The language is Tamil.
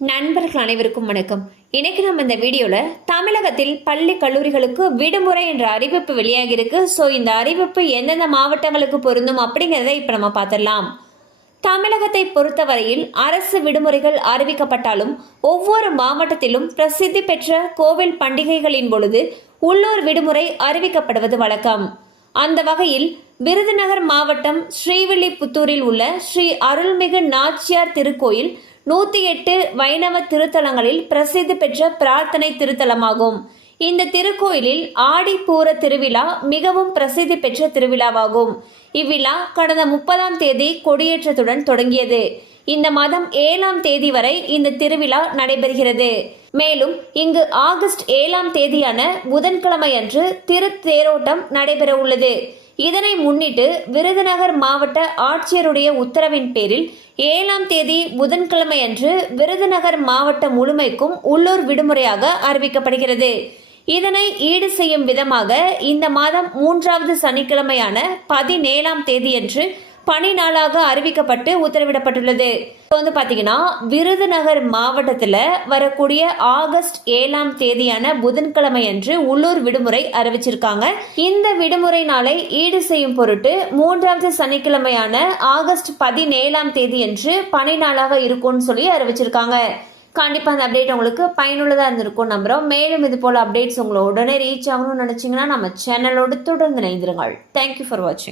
நண்பர்கள் அனைவருக்கும் வணக்கம். இன்னைக்கு நம்ம இந்த வீடியோல தமிழகத்தில் பள்ளி கல்லூரிகளுக்கு விடுமுறை என்ற அறிவிப்பு வெளியாகி இருக்கு. ஸோ இந்த அறிவிப்பு எந்தெந்த மாவட்டங்களுக்கு பொருந்தும் அப்படிங்கிறத இப்ப நம்ம பார்த்துடலாம். தமிழகத்தை பொறுத்தவரையில் அரசு விடுமுறைகள் அறிவிக்கப்பட்டாலும் ஒவ்வொரு மாவட்டத்திலும் பிரசித்தி பெற்ற கோவில் பண்டிகைகளின் பொழுது உள்ளூர் விடுமுறை அறிவிக்கப்படுவது வழக்கம். அந்த வகையில் விருதுநகர் மாவட்டம் ஸ்ரீவில்லிபுத்தூரில் உள்ள ஸ்ரீ அருள்மிகு நாச்சியார் திருக்கோயில் 108 வைணவ திருத்தலங்களில் பிரசித்தி பெற்ற பிரார்த்தனை திருத்தலமாகும். இந்த திருக்கோயிலில் ஆடிப்பூர திருவிழா மிகவும் பிரசித்தி பெற்ற திருவிழாவாகும். இவ்விழா கடந்த 30ஆம் தேதி கொடியேற்றத்துடன் தொடங்கியது. இந்த மாதம் 7ஆம் தேதி வரை இந்த திருவிழா நடைபெறுகிறது. மேலும் இங்கு ஆகஸ்ட் 7ஆம் தேதியான புதன்கிழமை அன்று திருத்தேரோட்டம் நடைபெற உள்ளது. இதனை முன்னிட்டு விருதுநகர் மாவட்ட ஆட்சியருடைய உத்தரவின் பேரில் 7ஆம் தேதி புதன்கிழமை அன்று விருதுநகர் மாவட்டம் முழுமைக்கும் உள்ளூர் விடுமுறையாக அறிவிக்கப்படுகிறது. இதனை ஈடு செய்யும் விதமாக இந்த மாதம் 3வது சனிக்கிழமையான 17ஆம் தேதியன்று பணி நாளாக அறிவிக்கப்பட்டு உத்தரவிடப்பட்டுள்ளது. பாத்தீங்கன்னா விருதுநகர் மாவட்டத்தில் வரக்கூடிய ஆகஸ்ட் 7ஆம் தேதியான புதன்கிழமை அன்று உள்ளூர் விடுமுறை அறிவிச்சிருக்காங்க. இந்த விடுமுறை நாளை ஈடு செய்யும் பொருட்டு 3வது சனிக்கிழமையான ஆகஸ்ட் 17ஆம் தேதி அன்று பணி நாளாக இருக்கும்னு சொல்லி அறிவிச்சிருக்காங்க. கண்டிப்பா அந்த அப்டேட் உங்களுக்கு பயனுள்ளதா இருந்திருக்கும் நம்புறோம். மேலும் இது போல அப்டேட்ஸ் உங்களை உடனே ரீச் ஆகணும்னு நினைச்சீங்கன்னா நம்ம சேனலோடு தொடர்ந்து இணைந்திருங்கள். தேங்க்யூ ஃபார் வாட்சிங்.